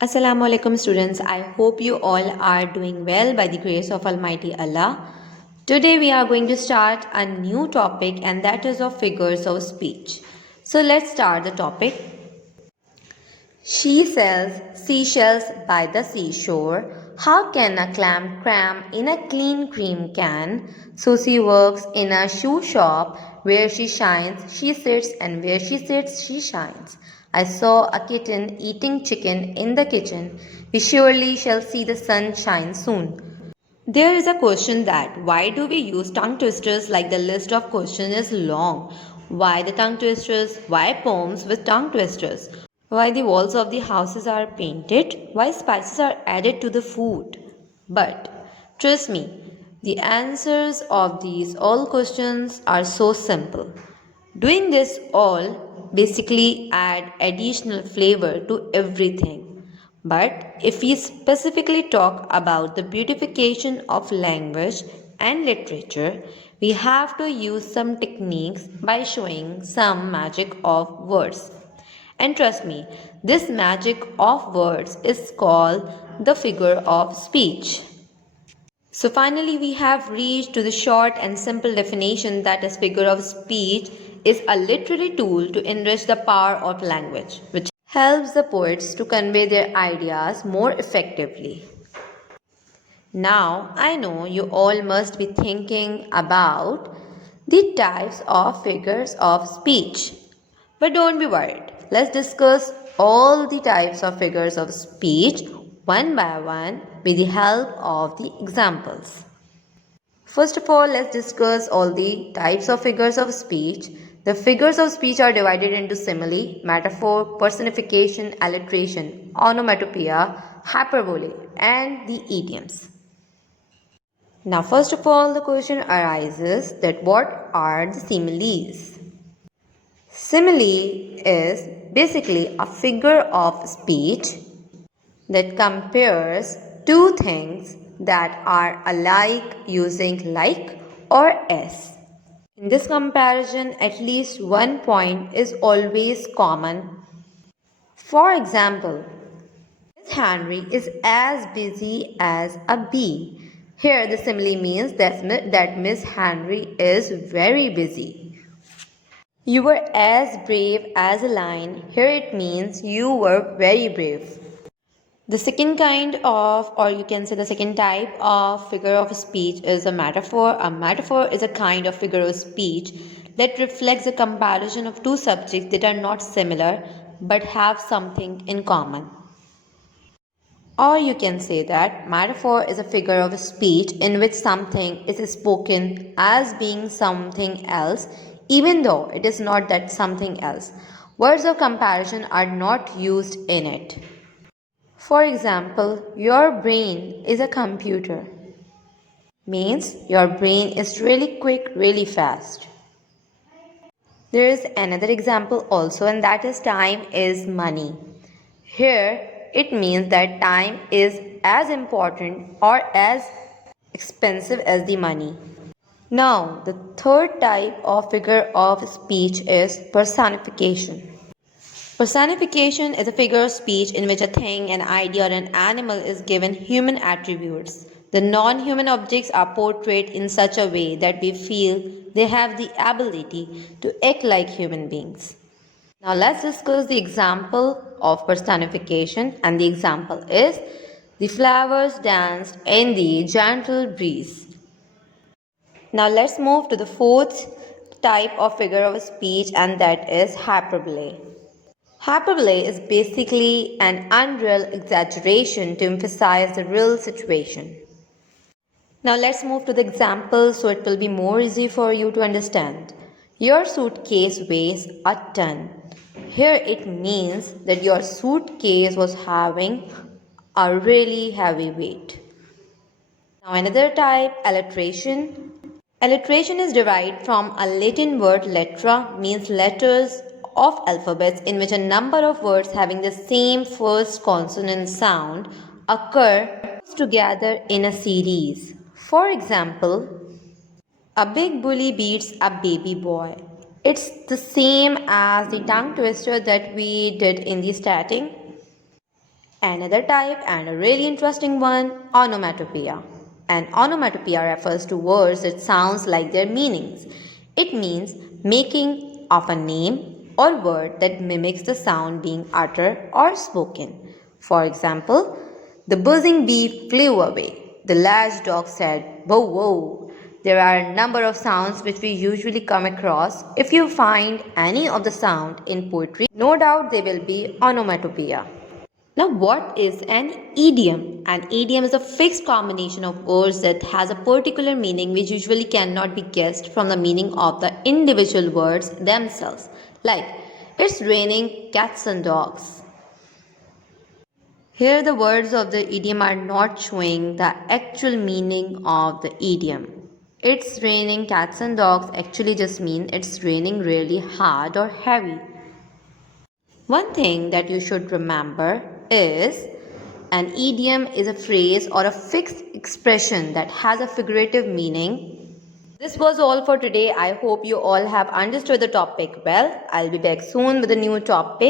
Assalamu alaikum students. I hope you all are doing well by the grace of Almighty Allah. Today we are going to start a new topic and that is of figures of speech. So let's start the topic. She sells seashells by the seashore. How can a clam cram in a clean cream can? Susie works in a shoe shop. Where she shines, she sits, and where she sits, she shines. I saw a kitten eating chicken in the kitchen. We surely shall see the sun shine soon. There is a question that why do we use tongue twisters like the list of questions is long? Why the tongue twisters? Why poems with tongue twisters? Why the walls of the houses are painted? Why spices are added to the food? But trust me, the answers of these all questions are so simple. Doing this all basically add additional flavor to everything. But if we specifically talk about the beautification of language and literature, we have to use some techniques by showing some magic of words. And trust me, this magic of words is called the figure of speech. So finally we have reached to the short and simple definition that is figure of speech is a literary tool to enrich the power of language, which helps the poets to convey their ideas more effectively. Now I know you all must be thinking about the types of figures of speech. But don't be worried. Let's discuss all the types of figures of speech one by one with the help of the examples. First of all, let's discuss all the types of figures of speech. The figures of speech are divided into simile, metaphor, personification, alliteration, onomatopoeia, hyperbole, and the idioms. Now, first of all, the question arises that what are the similes? Simile is basically a figure of speech that compares two things that are alike using like or as. In this comparison, at least one point is always common. For example, Miss Henry is as busy as a bee. Here, the simile means that Miss Henry is very busy. You were as brave as a lion. Here it means you were very brave. The second kind of, or you can say the second type of figure of speech is a metaphor. A metaphor is a kind of figure of speech that reflects a comparison of two subjects that are not similar but have something in common. Or you can say that metaphor is a figure of speech in which something is spoken as being something else, even though it is not that something else. Words of comparison are not used in it. For example, your brain is a computer. Means your brain is really quick, really fast. There is another example also, and that is time is money. Here, it means that time is as important or as expensive as the money. Now, the third type of figure of speech is personification. Personification is a figure of speech in which a thing, an idea, or an animal is given human attributes. The non human objects are portrayed in such a way that we feel they have the ability to act like human beings. Now, let's discuss the example of personification, and the example is the flowers danced in the gentle breeze. Now, let's move to the fourth type of figure of speech, and that is hyperbole. Hyperbole is basically an unreal exaggeration to emphasize the real situation. Now let's move to the example so it will be more easy for you to understand. Your suitcase weighs a ton. Here it means that your suitcase was having a really heavy weight. Now another type, alliteration. Alliteration is derived from a Latin word lettera, means letters of alphabets in which a number of words having the same first consonant sound occur together in a series. For example, a big bully beats a baby boy. It's the same as the tongue twister that we did in the starting. Another type, and a really interesting one, onomatopoeia. An onomatopoeia refers to words that sounds like their meanings. It means making of a name or word that mimics the sound being uttered or spoken. For example, the buzzing bee flew away. The large dog said, "Bow wow." There are a number of sounds which we usually come across. If you find any of the sound in poetry, no doubt they will be onomatopoeia. Now, what is an idiom? An idiom is a fixed combination of words that has a particular meaning which usually cannot be guessed from the meaning of the individual words themselves. Like, it's raining cats and dogs. Here, the words of the idiom are not showing the actual meaning of the idiom. It's raining cats and dogs actually just mean it's raining really hard or heavy. One thing that you should remember is an idiom is a phrase or a fixed expression that has a figurative meaning. This was all for today. I hope you all have understood the topic well. I'll be back soon with a new topic.